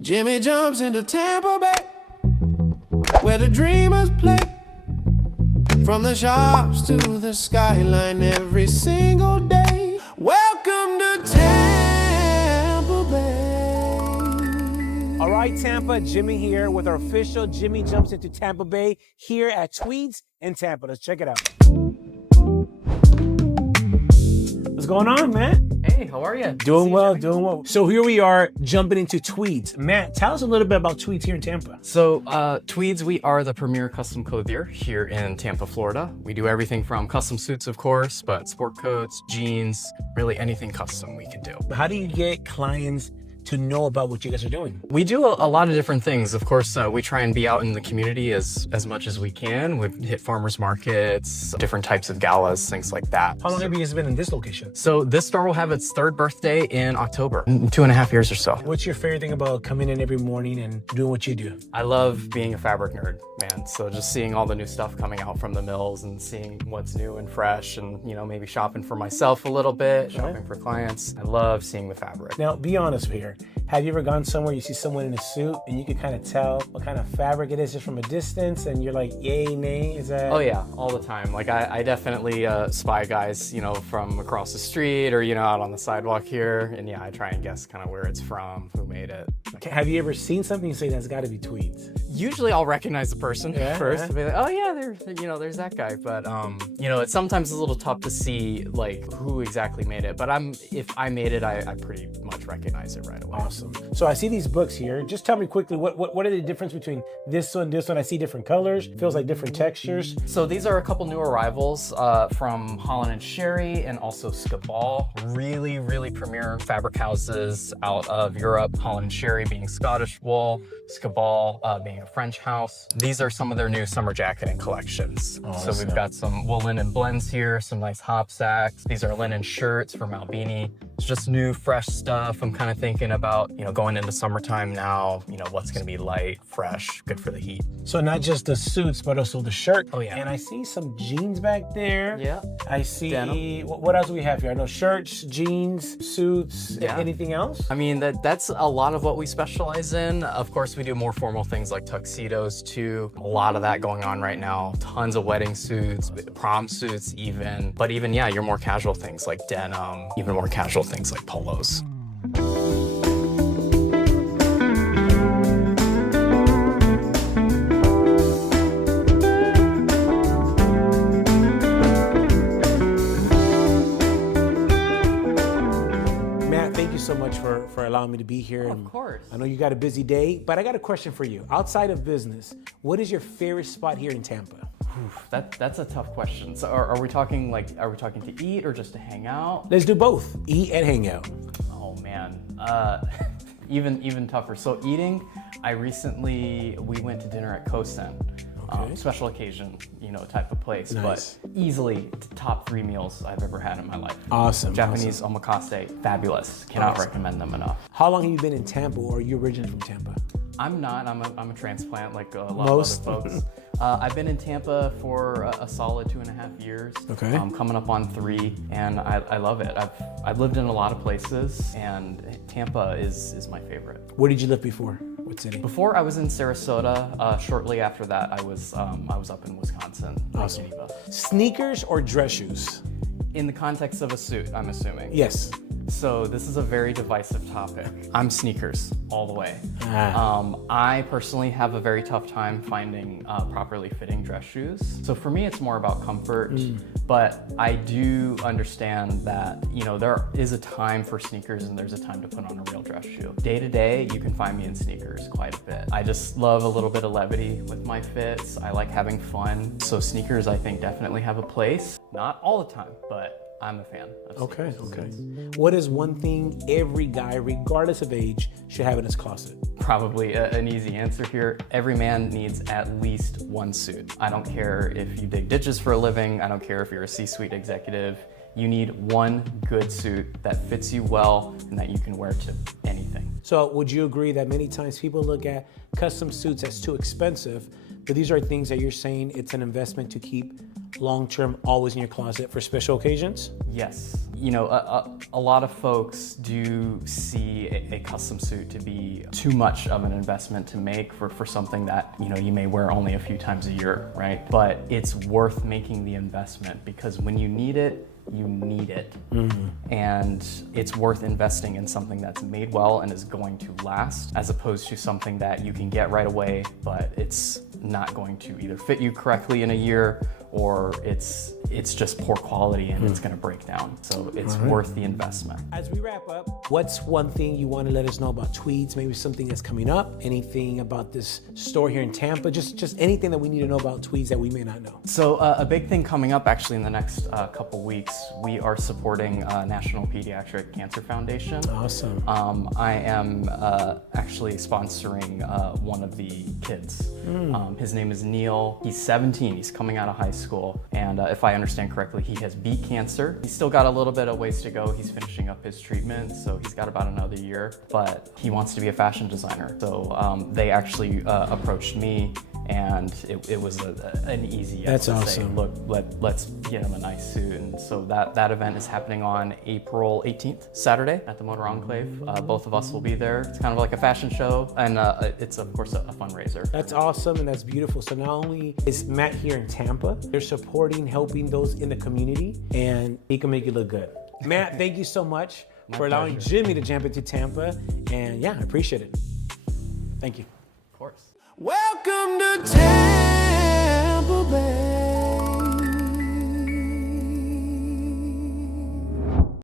Jimmy jumps into Tampa Bay, where the dreamers play. From the shops to the skyline every single day. Welcome to Tampa Bay. All right, Tampa, Jimmy here with our official Jimmy Jumps into Tampa Bay here at Tweeds in Tampa. Let's check it out. What's going on, Matt? Hey, how are you? Doing well, doing well. So here we are jumping into Tweeds. Matt, tell us a little bit about Tweeds here in Tampa. So Tweeds, we are the premier custom clothier here in Tampa, Florida. We do everything from custom suits, of course, but sport coats, jeans, really anything custom we can do. How do you get clients to know about what you guys are doing? We do a lot of different things. Of course, we try and be out in the community as much as we can. We've hit farmers markets, different types of galas, things like that. How long have you guys been in this location? So this store will have its 3rd birthday in October, 2.5 years or so. What's your favorite thing about coming in every morning and doing what you do? I love being a fabric nerd, man. So just seeing all the new stuff coming out from the mills and seeing what's new and fresh and, you know, maybe shopping for myself a little bit, shopping for clients. I love seeing the fabric. Now, be honest here. Have you ever gone somewhere you see someone in a suit and you can kind of tell what kind of fabric it is just from a distance and you're like, yay, nay, is that? Oh yeah, all the time. Like I definitely spy guys, you know, from across the street or, you know, out on the sidewalk here. And yeah, I try and guess kind of where it's from, who made it. Have you ever seen something you say that's got to be Tweeds? Usually I'll recognize the person first. I'll be like, oh yeah, there's that guy. But you know, it's sometimes a little tough to see like who exactly made it. But if I made it, I pretty much recognize it right away. Awesome. So I see these books here. Just tell me quickly, what are the difference between this one, this one? I see different colors. Feels like different textures. So these are a couple new arrivals from Holland and Sherry and also Skabal. Really, really premier fabric houses out of Europe. Holland and Sherry being Scottish wool, Skabal being a French house. These are some of their new summer jacketing collections. Awesome. So we've got some wool linen blends here, some nice hop sacks. These are linen shirts from Albini. It's just new, fresh stuff. I'm kind of thinking about, you know, going into summertime now, you know, what's going to be light, fresh, good for the heat. So not just the suits, but also the shirt. Oh, yeah. And I see some jeans back there. Yeah. I see, denim. What else do we have here? I know shirts, jeans, suits, Yeah. anything else? I mean, that's a lot of what we specialize in. Of course, we do more formal things like tuxedos too. A lot of that going on right now. Tons of wedding suits, prom suits even. But even, yeah, your more casual things like denim, even more casual things like polos. Thank you so much for allowing me to be here. Of course. I know you got a busy day, but I got a question for you. Outside of business, what is your favorite spot here in Tampa? That's a tough question. So are we talking to eat or just to hang out? Let's do both, eat and hang out. Oh man, even tougher. So eating, we went to dinner at Kosen. Okay. Special occasion, you know, type of place, Nice. but easily top 3 meals I've ever had in my life. Awesome. Japanese omakase, fabulous. Cannot recommend them enough. How long have you been in Tampa, or are you originally from Tampa? I'm not. I'm a transplant like a lot Most. of other folks. I've been in Tampa for a solid 2.5 years. Okay. Coming up on 3, and I love it. I've lived in a lot of places, and Tampa is my favorite. Where did you live before? What city? Before I was in Sarasota. Shortly after that, I was up in Wisconsin. Awesome. Geneva. Sneakers or dress shoes? In the context of a suit, I'm assuming. Yes. So this is a very divisive topic. I'm sneakers all the way. Ah. I personally have a very tough time finding properly fitting dress shoes. So for me, it's more about comfort, but I do understand that, you know, there is a time for sneakers and there's a time to put on a real dress shoe. Day to day, you can find me in sneakers quite a bit. I just love a little bit of levity with my fits. I like having fun. So sneakers, I think, definitely have a place. Not all the time, but I'm a fan of sneakers. Okay. What is one thing every guy, regardless of age, should have in his closet? Probably an easy answer here. Every man needs at least 1 suit. I don't care if you dig ditches for a living. I don't care if you're a C-suite executive. You need 1 good suit that fits you well and that you can wear to anything. So would you agree that many times people look at custom suits as too expensive, but these are things that you're saying it's an investment to keep long-term, always in your closet for special occasions? Yes. You know, a lot of folks do see a custom suit to be too much of an investment to make for something that, you know, you may wear only a few times a year, right? But it's worth making the investment because when you need it, you need it. And it's worth investing in something that's made well and is going to last, as opposed to something that you can get right away, but it's not going to either fit you correctly in a year or it's just poor quality and it's gonna break down. So it's worth the investment. As we wrap up, what's one thing you want to let us know about Tweeds? Maybe something that's coming up, anything about this store here in Tampa, just anything that we need to know about Tweeds that we may not know. So a big thing coming up actually in the next couple weeks, we are supporting National Pediatric Cancer Foundation. Awesome. I am actually sponsoring one of the kids. His name is Neil. He's 17, he's coming out of high school. And if I understand correctly, he has beet cancer. He's still got a little bit of ways to go. He's finishing up his treatment, so he's got about another year, but he wants to be a fashion designer. So they actually approached me and it was an easy yes to say, look, let's get him a nice suit. And so that event is happening on April 18th, Saturday at the Motor Enclave. Both of us will be there. It's kind of like a fashion show, and it's of course a fundraiser. That's awesome and that's beautiful. So not only is Matt here in Tampa, they're supporting, helping those in the community, and he can make you look good. Matt, thank you so much for allowing pleasure. Jimmy to jump into Tampa, and yeah, I appreciate it. Thank you. Of course. Welcome to Tampa.